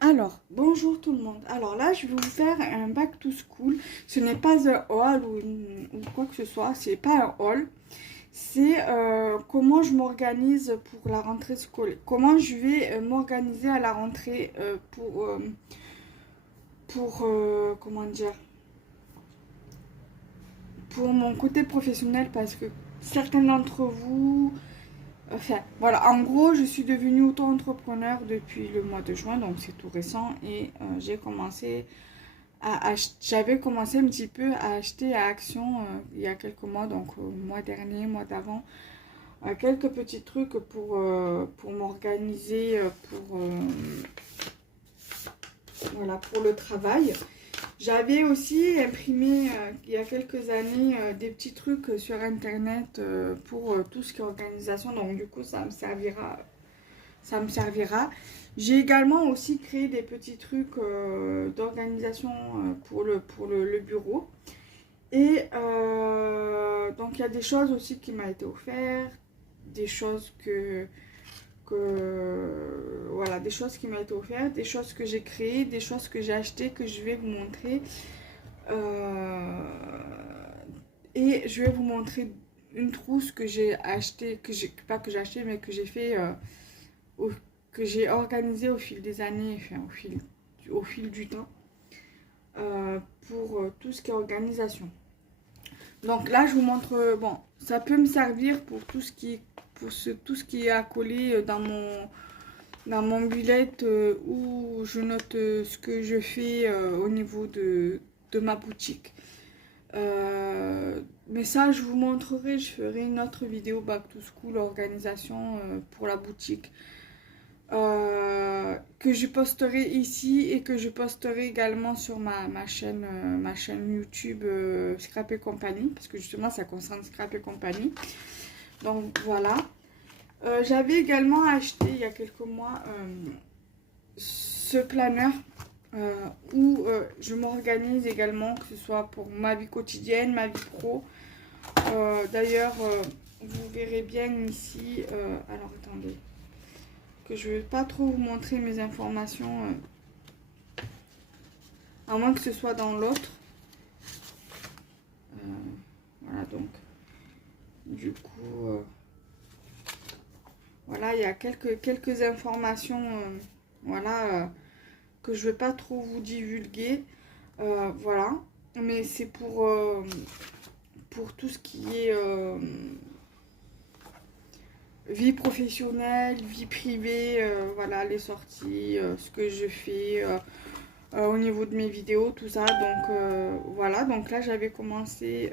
Alors, bonjour tout le monde. Alors là, je vais vous faire un back to school. Ce n'est pas un haul ou quoi que ce soit. C'est pas un haul. C'est comment je m'organise pour la rentrée scolaire. Comment je vais m'organiser à la rentrée comment dire, pour mon côté professionnel parce que certains d'entre vous. Enfin, voilà, en gros, je suis devenue auto-entrepreneur depuis le mois de juin, donc c'est tout récent. Et j'avais commencé un petit peu à acheter à Action il y a quelques mois, donc mois dernier, mois d'avant, quelques petits trucs pour m'organiser, voilà, pour le travail. J'avais aussi imprimé il y a quelques années des petits trucs sur internet pour tout ce qui est organisation, donc du coup ça me servira. Ça me servira. J'ai également aussi créé des petits trucs d'organisation pour le bureau. Et donc il y a des choses aussi qui m'ont été offertes, des choses voilà, des choses qui m'ont été offertes, des choses que j'ai créées, des choses que j'ai achetées que je vais vous montrer. Euh, et je vais vous montrer une trousse que j'ai achetée, pas que j'ai acheté, mais que j'ai fait au- que j'ai organisé au fil des années, enfin au fil du temps, pour tout ce qui est organisation. Donc là, je vous montre, bon, ça peut me servir pour tout ce qui est accolé dans mon bullet où je note ce que je fais au niveau de ma boutique. Mais ça, je vous montrerai, je ferai une autre vidéo back to school organisation pour la boutique. Que je posterai ici et que je posterai également sur ma chaîne YouTube Scrap et Compagnie, parce que justement ça concerne Scrap et Compagnie. Donc voilà. J'avais également acheté il y a quelques mois ce planeur euh, où je m'organise également, que ce soit pour ma vie quotidienne, ma vie pro. D'ailleurs, vous verrez bien ici. Alors attendez que je ne vais pas trop vous montrer mes informations, à moins que ce soit dans l'autre. Voilà, donc, du coup, voilà, il y a quelques informations, voilà, que je ne vais pas trop vous divulguer. Voilà, mais c'est pour tout ce qui est vie professionnelle, vie privée, voilà, les sorties, ce que je fais. Au niveau de mes vidéos, tout ça. Donc voilà, donc là j'avais commencé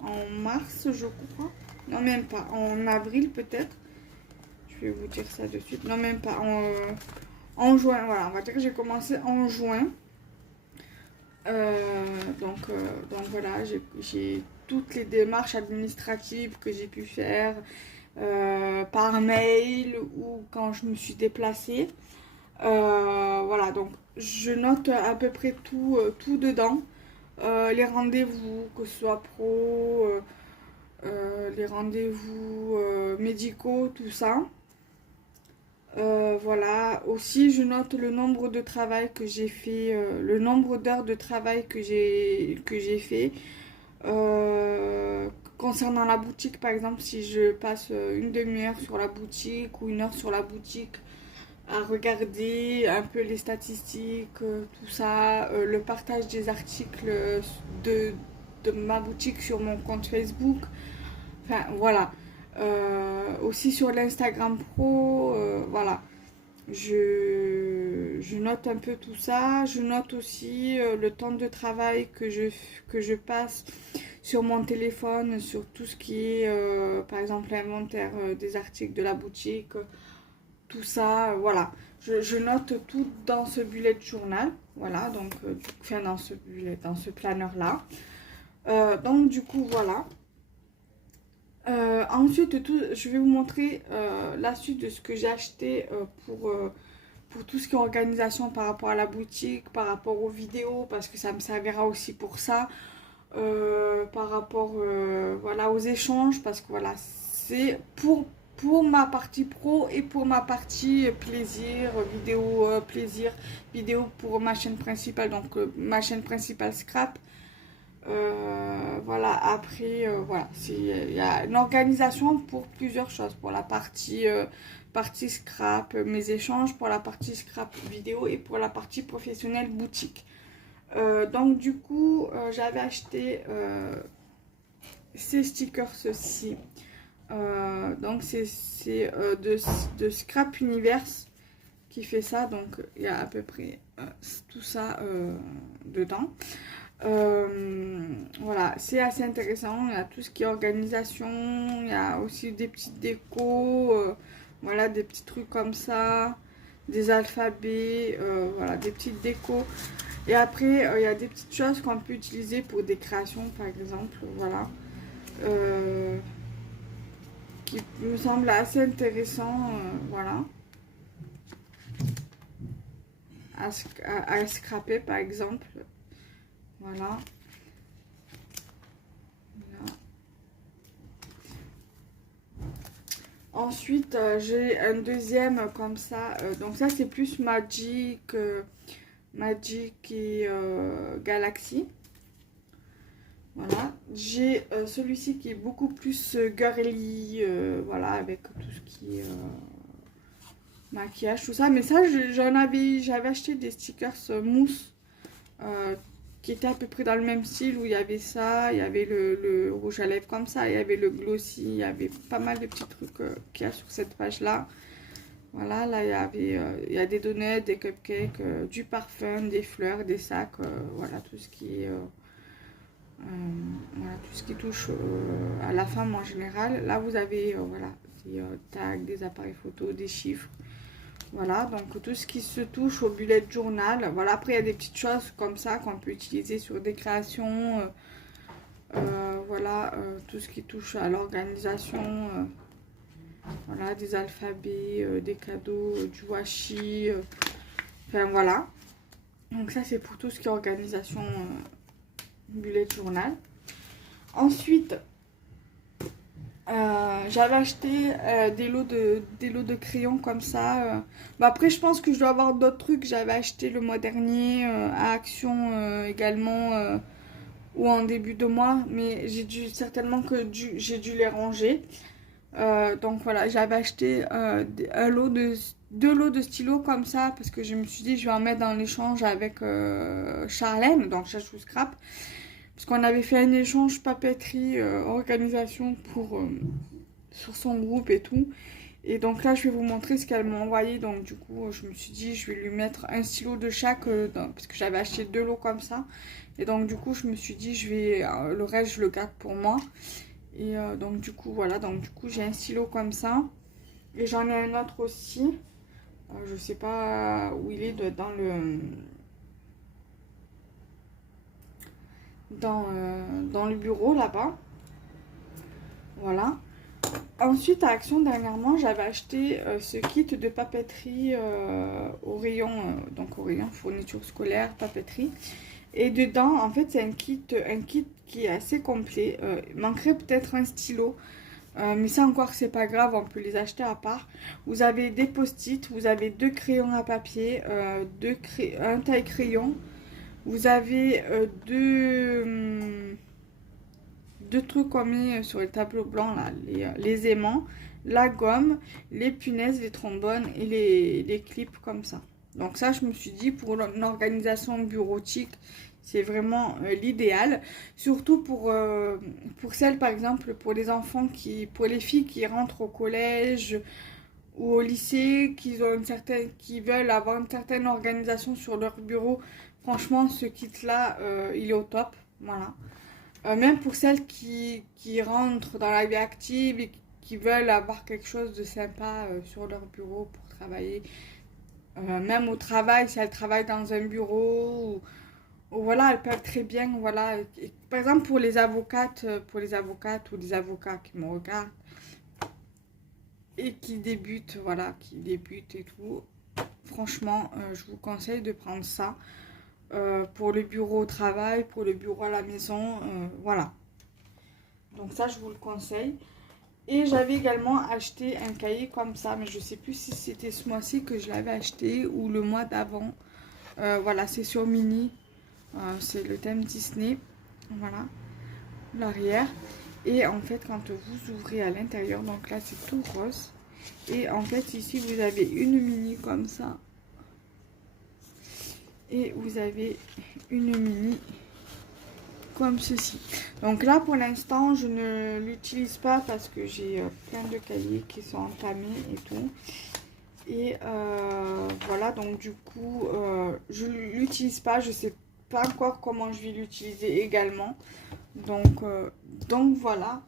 en mars, je crois. Non, même pas, en avril peut-être. Je vais vous dire ça de suite. Non, même pas, en juin. Voilà, on va dire que j'ai commencé en juin. Donc voilà, j'ai toutes les démarches administratives que j'ai pu faire par mail ou quand je me suis déplacée. Voilà, donc je note à peu près tout dedans. Les rendez-vous, que ce soit pro, les rendez-vous médicaux, tout ça. Voilà, aussi je note le nombre de travail que j'ai fait, le nombre d'heures de travail que j'ai fait. Concernant la boutique, par exemple, si je passe une demi-heure sur la boutique ou une heure sur la boutique, à regarder un peu les statistiques, tout ça, le partage des articles de, de ma boutique sur mon compte Facebook. Enfin, voilà. Aussi sur l'Instagram Pro, voilà. Je note un peu tout ça. Je note aussi le temps de travail que je passe sur mon téléphone, sur tout ce qui est, par exemple, l'inventaire des articles de la boutique, tout ça, voilà. Je note tout dans ce bullet journal, voilà, donc enfin, dans ce planeur-là. Donc du coup, voilà. Ensuite, je vais vous montrer la suite de ce que j'ai acheté pour tout ce qui est organisation par rapport à la boutique, par rapport aux vidéos, parce que ça me servira aussi pour ça. Par rapport voilà, aux échanges, parce que voilà, c'est pour ma partie pro et pour ma partie plaisir, vidéo pour ma chaîne principale, donc ma chaîne principale scrap. Voilà, après, voilà, il y a une organisation pour plusieurs choses, pour la partie scrap, mes échanges, pour la partie scrap vidéo et pour la partie professionnelle boutique. Donc du coup, j'avais acheté ces stickers-ci. Donc c'est de Scrap Universe qui fait ça, donc il y a à peu près tout ça dedans. Voilà, c'est assez intéressant. Il y a tout ce qui est organisation, il y a aussi des petites décos, voilà, des petits trucs comme ça, des alphabets, voilà, des petites décos. Et après, il y a des petites choses qu'on peut utiliser pour des créations, par exemple, voilà, qui me semble assez intéressant, voilà, à scraper, par exemple. Voilà. Voilà. Ensuite, j'ai un deuxième comme ça. Donc ça, c'est plus Magic et Galaxy. Voilà. J'ai celui-ci qui est beaucoup plus girly, voilà, avec tout ce qui est maquillage, tout ça. Mais ça, j'avais acheté des stickers mousse. Qui était à peu près dans le même style, où il y avait ça, il y avait le rouge à lèvres comme ça, il y avait le glossy, il y avait pas mal de petits trucs qu'il y a sur cette page là. Voilà, là il y a des donuts, des cupcakes, du parfum, des fleurs, des sacs, voilà, tout ce qui est voilà, tout ce qui touche à la femme en général. Là vous avez voilà, des tags, des appareils photo, des chiffres. Voilà, donc tout ce qui se touche au bullet journal. Voilà, après il y a des petites choses comme ça qu'on peut utiliser sur des créations. Voilà, tout ce qui touche à l'organisation. Voilà, des alphabets, des cadeaux, du washi. Enfin voilà. Donc ça c'est pour tout ce qui est organisation bullet journal. Ensuite, j'avais acheté des lots de crayons comme ça. Bah après, je pense que je dois avoir d'autres trucs. J'avais acheté le mois dernier à Action également ou en début de mois. Mais certainement que j'ai dû les ranger. Donc voilà, j'avais acheté deux lots de stylos comme ça parce que je me suis dit je vais en mettre dans l'échange avec Charlène, donc Chachou Scrap. Parce qu'on avait fait un échange papeterie organisation sur son groupe et tout. Et donc là, je vais vous montrer ce qu'elle m'a envoyé. Donc du coup, je me suis dit, je vais lui mettre un stylo de chaque, parce que j'avais acheté deux lots comme ça. Et donc du coup, je me suis dit, le reste, je le garde pour moi. Et donc du coup, voilà. Donc du coup, j'ai un stylo comme ça. Et j'en ai un autre aussi. Je sais pas où il est, dans le bureau là-bas. Voilà. Ensuite, à Action, dernièrement, j'avais acheté ce kit de papeterie au rayon fourniture scolaire, papeterie. Et dedans, en fait, c'est un kit qui est assez complet. Il manquerait peut-être un stylo. Mais ça encore, c'est pas grave, on peut les acheter à part. Vous avez des post-it, vous avez deux crayons à papier, un taille-crayon. Vous avez deux trucs qu'on met sur le tableau blanc, là, les aimants, la gomme, les punaises, les trombones et les clips comme ça. Donc ça, je me suis dit, pour une organisation bureautique, c'est vraiment l'idéal. Surtout pour celles, par exemple, pour les enfants, pour les filles qui rentrent au collège ou au lycée, qui veulent avoir une certaine organisation sur leur bureau. Franchement, ce kit-là, il est au top. Voilà. Même pour celles qui rentrent dans la vie active et qui veulent avoir quelque chose de sympa sur leur bureau pour travailler. Même au travail, si elles travaillent dans un bureau, ou voilà, elles peuvent très bien, voilà. Par exemple, pour les avocates ou les avocats qui me regardent et qui débutent, voilà, et tout. Franchement, je vous conseille de prendre ça. Pour le bureau au travail, pour le bureau à la maison, voilà. Donc ça, je vous le conseille. Et j'avais également acheté un cahier comme ça, mais je sais plus si c'était ce mois-ci que je l'avais acheté ou le mois d'avant. Voilà, c'est sur Mini. C'est le thème Disney. Voilà, l'arrière. Et en fait, quand vous ouvrez à l'intérieur, donc là c'est tout rose. Et en fait, ici vous avez une mini comme ça. Et vous avez une mini comme ceci. Donc là pour l'instant je ne l'utilise pas parce que j'ai plein de cahiers qui sont entamés et tout. Et voilà, donc du coup je l'utilise pas, je sais pas encore comment je vais l'utiliser également. Donc voilà.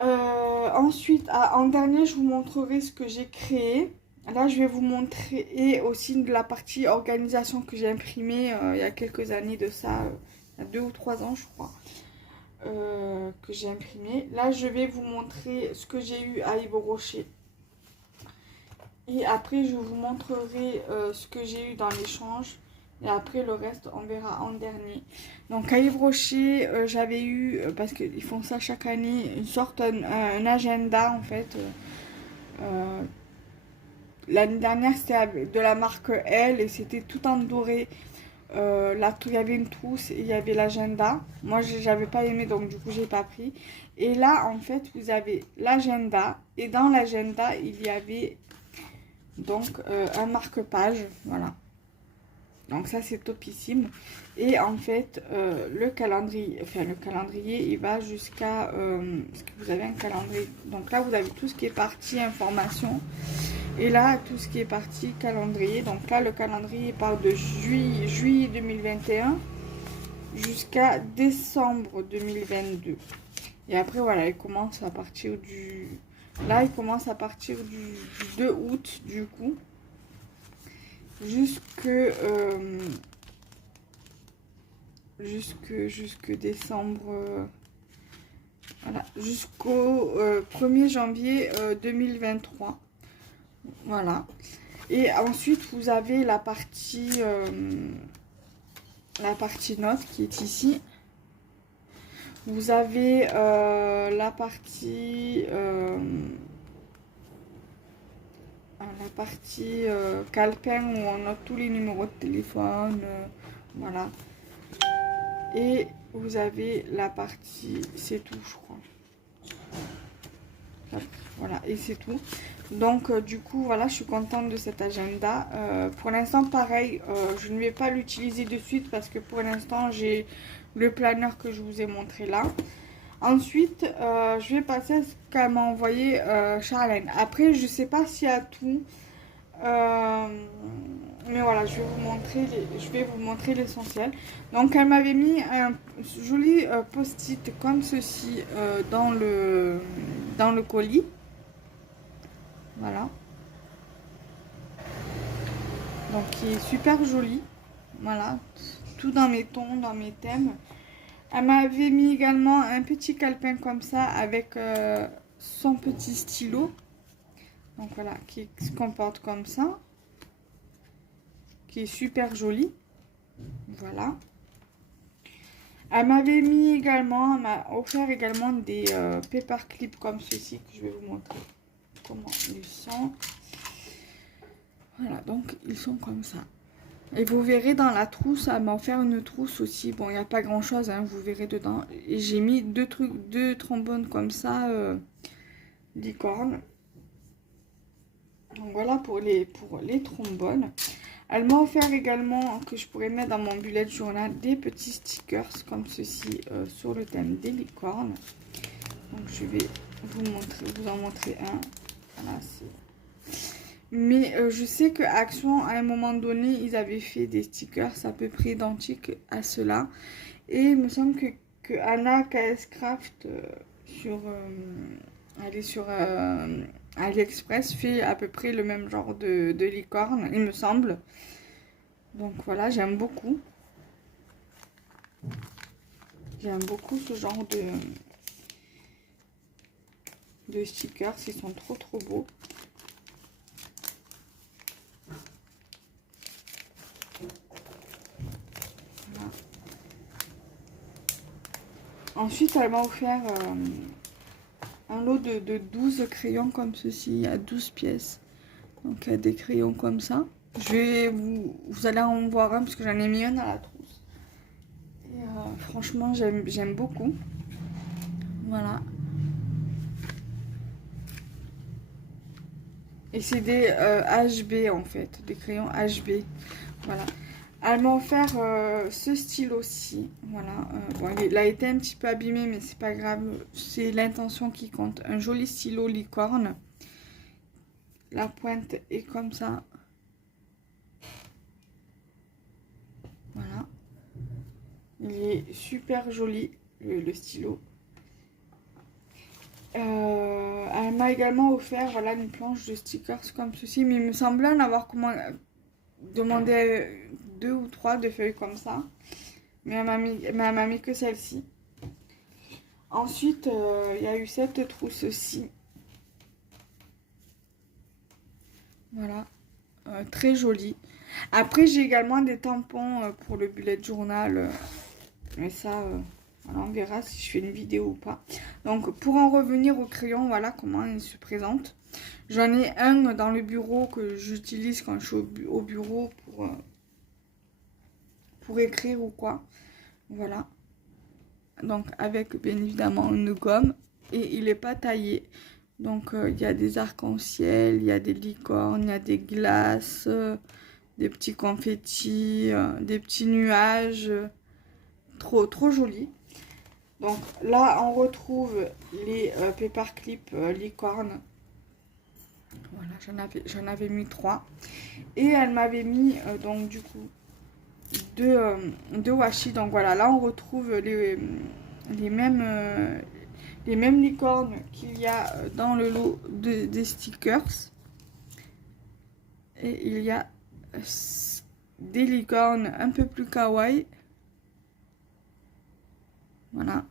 Ensuite, en dernier, je vous montrerai ce que j'ai créé. Là, je vais vous montrer et aussi de la partie organisation que j'ai imprimée il y a quelques années de ça, il y a 2 ou 3 ans, je crois, que j'ai imprimé. Là, je vais vous montrer ce que j'ai eu à Yves Rocher. Et après, je vous montrerai ce que j'ai eu dans l'échange. Et après, le reste, on verra en dernier. Donc, à Yves Rocher, j'avais eu, parce qu'ils font ça chaque année, une sorte, un agenda, en fait. L'année dernière, c'était de la marque L et c'était tout en doré. Là, il y avait une trousse et il y avait l'agenda. Moi, j'avais pas aimé, donc du coup, j'ai pas pris. Et là, en fait, vous avez l'agenda. Et dans l'agenda, il y avait donc un marque-page. Voilà. Donc ça c'est topissime. Et en fait le calendrier, il va jusqu'à parce que vous avez un calendrier. Donc là vous avez tout ce qui est partie information. Et là tout ce qui est partie calendrier. Donc là le calendrier part de juillet 2021 jusqu'à décembre 2022. Et après voilà, il commence à partir du... Là il commence à partir du 2 août du coup. Jusque décembre, voilà, jusqu'au 1er janvier 2023. Voilà. Et ensuite, vous avez la partie note qui est ici. Vous avez la partie calepin où on note tous les numéros de téléphone, voilà. Et vous avez la partie, c'est tout je crois. Voilà, et c'est tout. Donc du coup voilà, je suis contente de cet agenda. Pour l'instant pareil, je ne vais pas l'utiliser de suite parce que pour l'instant j'ai le planeur que je vous ai montré là. Ensuite je vais passer à ce qu'a m'a envoyé Charlène. Après je sais pas s'il y a tout, mais voilà, je vais vous montrer l'essentiel. Donc elle m'avait mis un joli post-it comme ceci dans le colis. Voilà. Donc qui est super joli. Voilà. Tout dans mes tons, dans mes thèmes. Elle m'avait mis également un petit calepin comme ça avec son petit stylo. Donc voilà, qui se comporte comme ça. Qui est super joli. Voilà. Elle m'avait mis également, elle m'a offert également des paperclips comme ceci que je vais vous montrer comment ils sont. Voilà, donc ils sont comme ça. Et vous verrez dans la trousse, elle m'a offert une trousse aussi. Bon, il n'y a pas grand chose, hein, vous verrez dedans. Et j'ai mis deux trombones comme ça, licorne. Donc voilà pour les trombones. Elle m'a offert également, que je pourrais mettre dans mon bullet journal, des petits stickers comme ceci sur le thème des licornes. Donc je vais vous en montrer un. Voilà, mais je sais que Action, à un moment donné, ils avaient fait des stickers à peu près identiques à ceux-là. Et il me semble que Anna KS Craft, elle est sur AliExpress, fait à peu près le même genre de licorne, il me semble. Donc voilà, j'aime beaucoup. J'aime beaucoup ce genre de stickers, ils sont trop beaux. Voilà. Ensuite, elle m'a offert un lot de 12 crayons comme ceci, à 12 pièces. Donc il y a des crayons comme ça. Vous allez en voir un parce que j'en ai mis un à la trousse. Et franchement, j'aime beaucoup. Voilà. Et c'est des HB en fait, des crayons HB. Voilà. Elle m'a offert ce stylo-ci. Voilà. Bon, il a été un petit peu abîmé, mais c'est pas grave. C'est l'intention qui compte. Un joli stylo licorne. La pointe est comme ça. Voilà. Il est super joli, le stylo. Elle m'a également offert voilà, une planche de stickers comme ceci. Mais il me semblait en avoir demandé 2 ou 3 de feuilles comme ça. Mais elle m'a mis que celle-ci. Ensuite, il y a eu cette trousse-ci. Voilà. Très jolie. Après, j'ai également des tampons pour le bullet journal. Mais ça, voilà, on verra si je fais une vidéo ou pas. Donc, pour en revenir au crayon, voilà comment il se présente. J'en ai un dans le bureau que j'utilise quand je suis au bureau pour écrire ou quoi. Voilà. Donc, avec bien évidemment une gomme. Et il n'est pas taillé. Donc, il y a des arcs-en-ciel, il y a des licornes, il y a des glaces, des petits confettis, des petits nuages. Trop joli. Donc là, on retrouve les paperclips licorne. Voilà, j'en avais mis 3. Et elle m'avait mis, donc du coup, deux washi. Donc voilà, là, on retrouve les mêmes licornes qu'il y a dans le lot des stickers. Et il y a des licornes un peu plus kawaii. Voilà.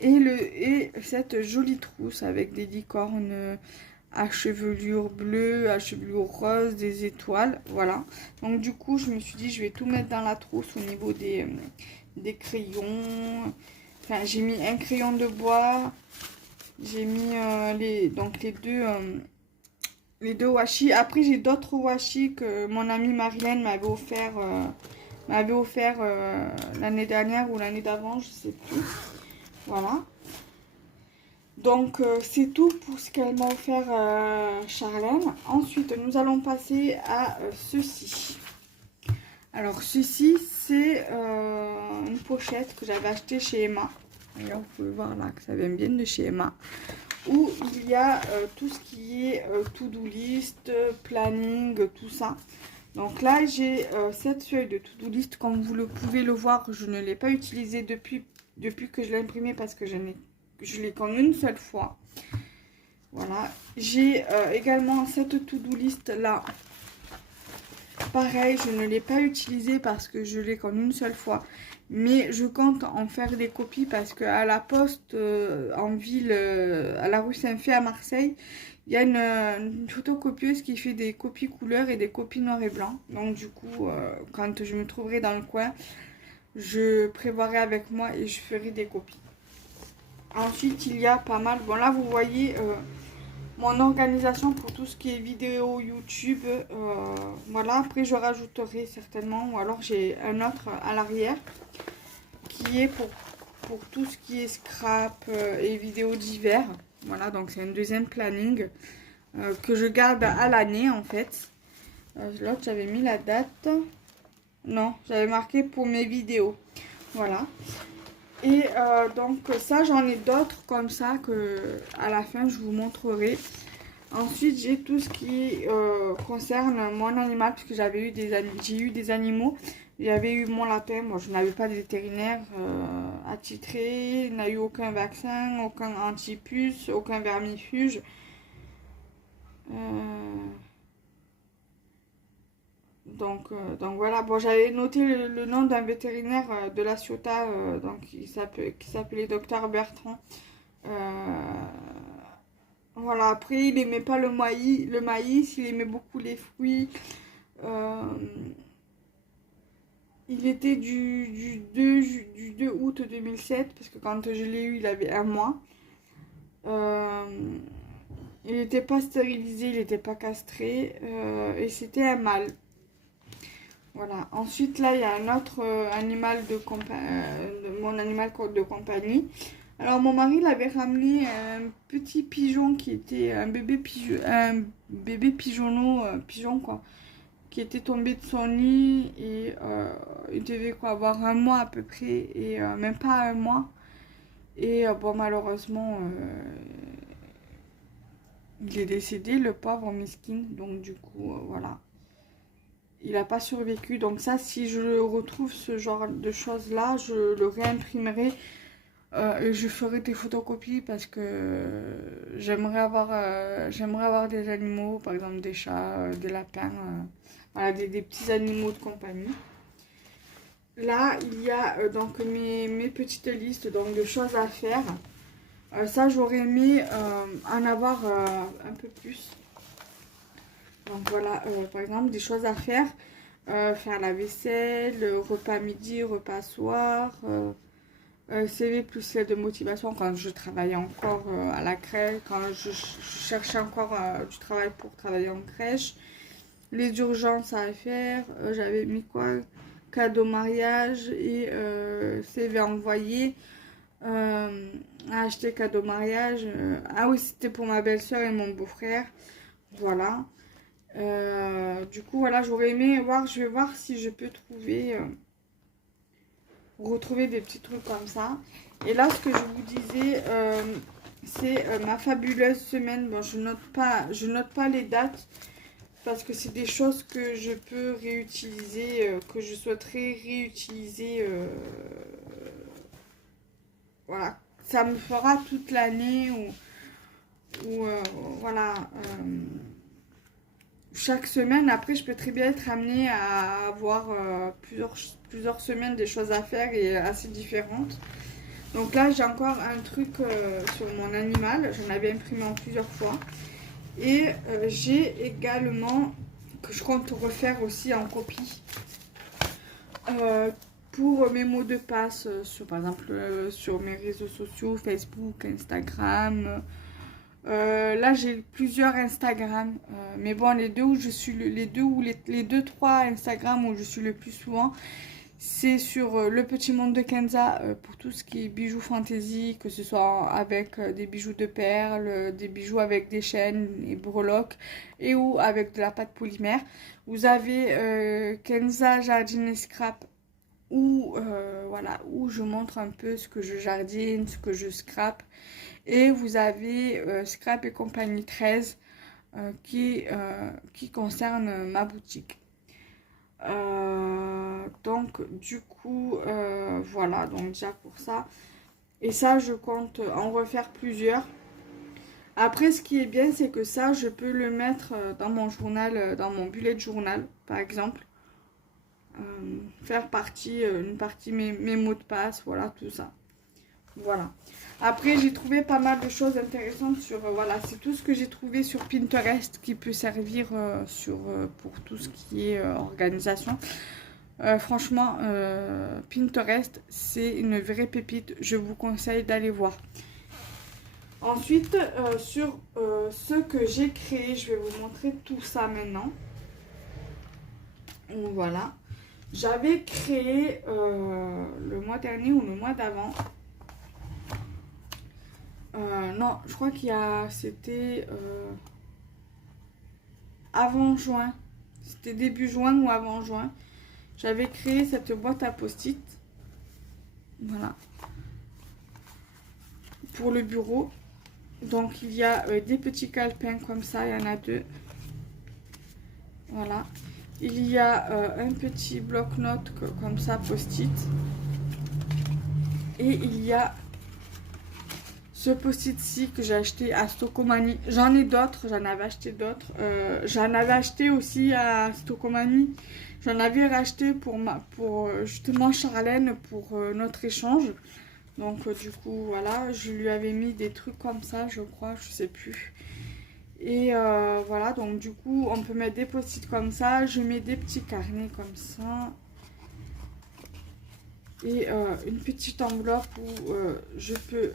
Et cette jolie trousse avec des licornes à chevelure bleue, à chevelure rose, des étoiles. Voilà. Donc du coup, je me suis dit, je vais tout mettre dans la trousse au niveau des crayons. Enfin, j'ai mis un crayon de bois. J'ai mis les deux washi. Après, j'ai d'autres washi que mon amie Marilène m'avait offert l'année dernière ou l'année d'avant, je sais plus. Voilà. Donc, c'est tout pour ce qu'elle m'a offert Charlène. Ensuite, nous allons passer à ceci. Alors, ceci, c'est une pochette que j'avais achetée chez Emma. D'ailleurs, vous pouvez voir là que ça vient bien de chez Emma. Où il y a tout ce qui est to-do list, planning, tout ça. Donc là, j'ai cette feuille de to-do list. Comme vous pouvez le voir, je ne l'ai pas utilisée depuis que je l'ai imprimée parce que je l'ai qu'en une seule fois. Voilà. J'ai également cette to-do list là. Pareil, je ne l'ai pas utilisée parce que je l'ai qu'en une seule fois. Mais je compte en faire des copies parce qu'à la poste en ville, à la rue Saint-Fé à Marseille, il y a une photocopieuse qui fait des copies couleurs et des copies noir et blanc. Donc du coup, quand je me trouverai dans le coin, je prévoirai avec moi et je ferai des copies. Ensuite, il y a pas mal. Bon, là, vous voyez mon organisation pour tout ce qui est vidéo YouTube. Voilà, après, je rajouterai certainement. Ou alors, j'ai un autre à l'arrière qui est pour tout ce qui est scrap et vidéos d'hiver. Voilà, donc c'est un deuxième planning que je garde à l'année, en fait. L'autre, j'avais mis la date. Non, j'avais marqué pour mes vidéos. Voilà. Et donc ça, j'en ai d'autres comme ça que à la fin, je vous montrerai. Ensuite, j'ai tout ce qui concerne mon animal, puisque j'ai eu des animaux. J'avais eu mon lapin, moi je n'avais pas de vétérinaire attitré, il n'a eu aucun vaccin, aucun antipuce, aucun vermifuge. Donc voilà, bon, j'avais noté le nom d'un vétérinaire de la Ciotat, donc, qui s'appelait Docteur Bertrand. Voilà, après il aimait pas le maïs, il aimait beaucoup les fruits. Il était du 2 août 2007, parce que quand je l'ai eu, il avait un mois. Il n'était pas stérilisé, il n'était pas castré. Et c'était un mâle. Voilà. Ensuite, là, il y a un autre animal mon animal de compagnie. Alors, mon mari l'avait ramené un petit pigeon qui était un bébé pigeonneau, pigeon quoi, qui était tombé de son nid et il devait quoi, avoir un mois à peu près et même pas un mois. Et bon, malheureusement, il est décédé, le pauvre miskin. Donc, du coup, voilà. Il n'a pas survécu. Donc ça, si je retrouve ce genre de choses-là, je le réimprimerai et je ferai des photocopies parce que j'aimerais avoir des animaux, par exemple des chats, des lapins, voilà, des petits animaux de compagnie. Là, il y a donc mes petites listes donc, de choses à faire. Ça, j'aurais aimé en avoir un peu plus. Donc voilà, par exemple, des choses à faire. Faire la vaisselle, repas midi, repas soir, CV plus lettre de motivation quand je travaillais encore à la crèche, quand je cherchais encore du travail pour travailler en crèche. Les urgences à faire, j'avais mis quoi? Cadeau mariage et CV envoyé. Acheter cadeau mariage. Ah oui, c'était pour ma belle-soeur et mon beau-frère. Voilà. Du coup, voilà, j'aurais aimé voir, je vais voir si je peux retrouver des petits trucs comme ça. Et là, ce que je vous disais, c'est ma fabuleuse semaine. Bon, je note pas les dates parce que c'est des choses que je peux réutiliser, que je souhaiterais réutiliser. Voilà, ça me fera toute l'année ou voilà. Chaque semaine, après, je peux très bien être amenée à avoir plusieurs semaines des choses à faire et assez différentes. Donc là, j'ai encore un truc sur mon animal. J'en avais imprimé en plusieurs fois. Et j'ai également, que je compte refaire aussi en copie, pour mes mots de passe, par exemple, sur mes réseaux sociaux, Facebook, Instagram. Là, j'ai plusieurs Instagram, mais bon, les deux, trois Instagram où je suis le plus souvent, c'est sur Le Petit Monde de Kenza pour tout ce qui est bijoux fantasy, que ce soit avec des bijoux de perles, des bijoux avec des chaînes et breloques, et ou avec de la pâte polymère. Vous avez Kenza Jardine et Scrap où, voilà, où je montre un peu ce que je jardine, ce que je scrape. Et vous avez Scrap et compagnie 13 qui concerne ma boutique. Donc du coup, voilà, donc déjà pour ça. Et ça, je compte en refaire plusieurs. Après, ce qui est bien, c'est que ça, je peux le mettre dans mon journal, dans mon bullet journal, par exemple. Faire une partie mes mots de passe, voilà, tout ça. Voilà. Après, j'ai trouvé pas mal de choses intéressantes sur... voilà, c'est tout ce que j'ai trouvé sur Pinterest qui peut servir pour tout ce qui est organisation. Franchement, Pinterest, c'est une vraie pépite. Je vous conseille d'aller voir. Ensuite, sur ce que j'ai créé, je vais vous montrer tout ça maintenant. Voilà. J'avais créé le mois dernier ou le mois d'avant. Non, je crois c'était avant juin. C'était début juin ou avant juin. J'avais créé cette boîte à post-it. Voilà. Pour le bureau. Donc il y a des petits calepins comme ça, il y en a deux. Voilà. Il y a un petit bloc-notes comme ça, post-it. Et il y a ce post-it-ci que j'ai acheté à Stocomanie. J'en ai d'autres, j'en avais acheté d'autres. J'en avais acheté aussi à Stocomanie. J'en avais racheté pour justement Charlène pour notre échange. Donc du coup, voilà, je lui avais mis des trucs comme ça, je crois, je sais plus. Et voilà, donc du coup, on peut mettre des post-it comme ça. Je mets des petits carnets comme ça. Et une petite enveloppe où je peux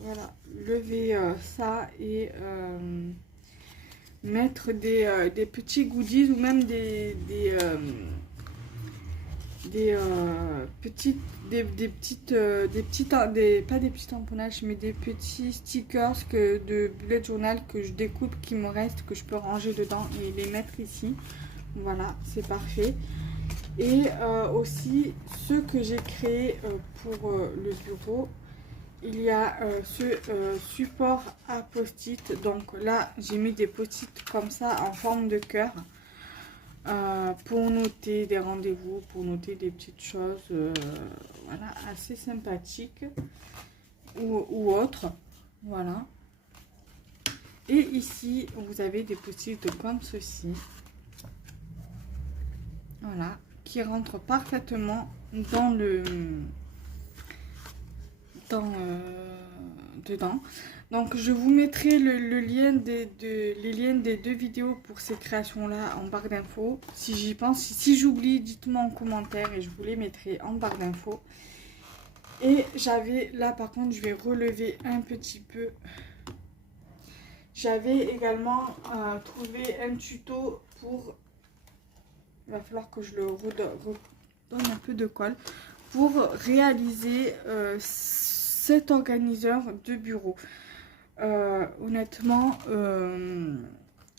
voilà, lever ça et mettre des petits goodies ou même pas des petits tamponnages, mais des petits stickers de bullet journal que je découpe, qui me reste, que je peux ranger dedans et les mettre ici. Voilà, c'est parfait. Et aussi ceux que j'ai créés pour le bureau, il y a ce support à post-it. Donc là, j'ai mis des post-it comme ça en forme de cœur. Pour noter des rendez-vous, pour noter des petites choses, voilà, assez sympathiques ou autres, voilà. Et ici, vous avez des post-it comme ceci, voilà, qui rentrent parfaitement dans dedans. Donc je vous mettrai le lien les liens des 2 vidéos pour ces créations là en barre d'infos. Si j'y pense, si j'oublie, dites-moi en commentaire et je vous les mettrai en barre d'infos. Et j'avais là, par contre, je vais relever un petit peu. J'avais également trouvé un tuto pour, il va falloir que je le redonne un peu de colle, pour réaliser cet organiseur de bureau. Honnêtement,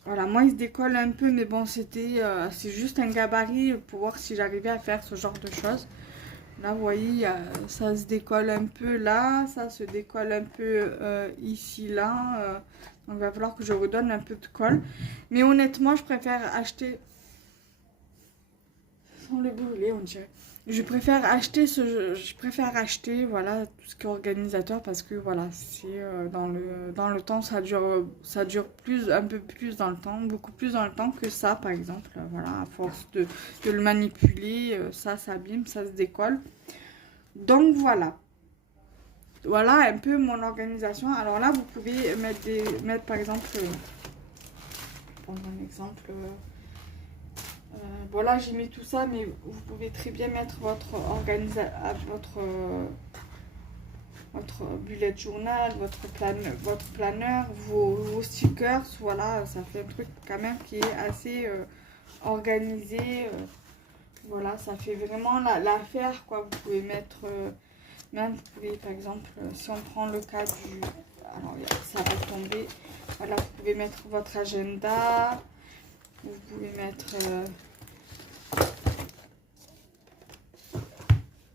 voilà, moi il se décolle un peu, mais bon, c'est juste un gabarit pour voir si j'arrivais à faire ce genre de choses. Là, vous voyez, ça se décolle un peu là, ça se décolle un peu ici, là. Donc il va falloir que je redonne un peu de colle. Mais honnêtement, je préfère acheter, sans le brûler, on dirait. Je préfère acheter voilà, tout ce qui est organisateur, parce que voilà, c'est dans le temps, ça dure un peu plus dans le temps, beaucoup plus dans le temps que ça, par exemple. Voilà, à force de le manipuler, ça s'abîme, ça se décolle. Donc voilà. Voilà un peu mon organisation. Alors là, vous pouvez mettre par exemple, prendre un exemple. Voilà, j'ai mis tout ça, mais vous pouvez très bien mettre votre bullet journal, votre planeur, vos stickers. Voilà, ça fait un truc quand même qui est assez organisé. Voilà, ça fait vraiment l'affaire, quoi. Vous pouvez mettre, même vous pouvez par exemple, si on prend le cas du, alors ça va tomber. Voilà, vous pouvez mettre votre agenda. Vous pouvez mettre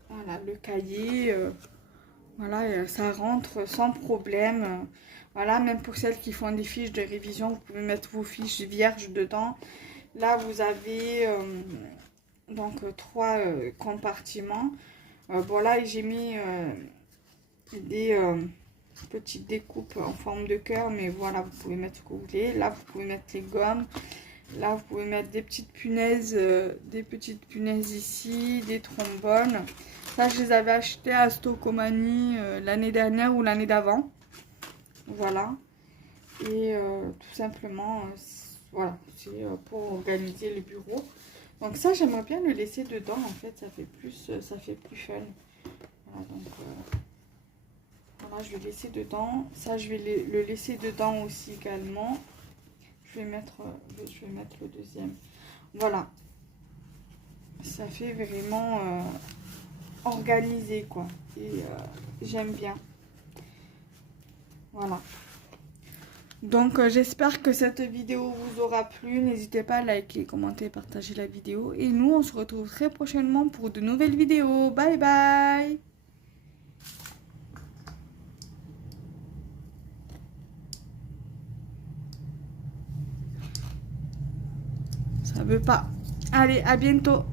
voilà, le cahier, voilà, ça rentre sans problème. Voilà, même pour celles qui font des fiches de révision, vous pouvez mettre vos fiches vierges dedans. Là, vous avez donc 3 compartiments. Bon, là, j'ai mis des petites découpes en forme de cœur, mais voilà, vous pouvez mettre ce que vous voulez. Là, vous pouvez mettre les gommes. Là, vous pouvez mettre des petites punaises ici, des trombones. Ça, je les avais achetés à Stocomanie l'année dernière ou l'année d'avant. Voilà. Et tout simplement, voilà, c'est pour organiser le bureau. Donc ça, j'aimerais bien le laisser dedans. En fait, ça fait plus fun. Voilà, donc voilà, je vais laisser dedans. Ça, je vais le laisser dedans aussi également. Je vais mettre le deuxième. Voilà. Ça fait vraiment organisé, quoi. Et j'aime bien. Voilà. Donc, j'espère que cette vidéo vous aura plu. N'hésitez pas à liker, commenter, partager la vidéo. Et nous, on se retrouve très prochainement pour de nouvelles vidéos. Bye bye! Ça veut pas. Allez, à bientôt.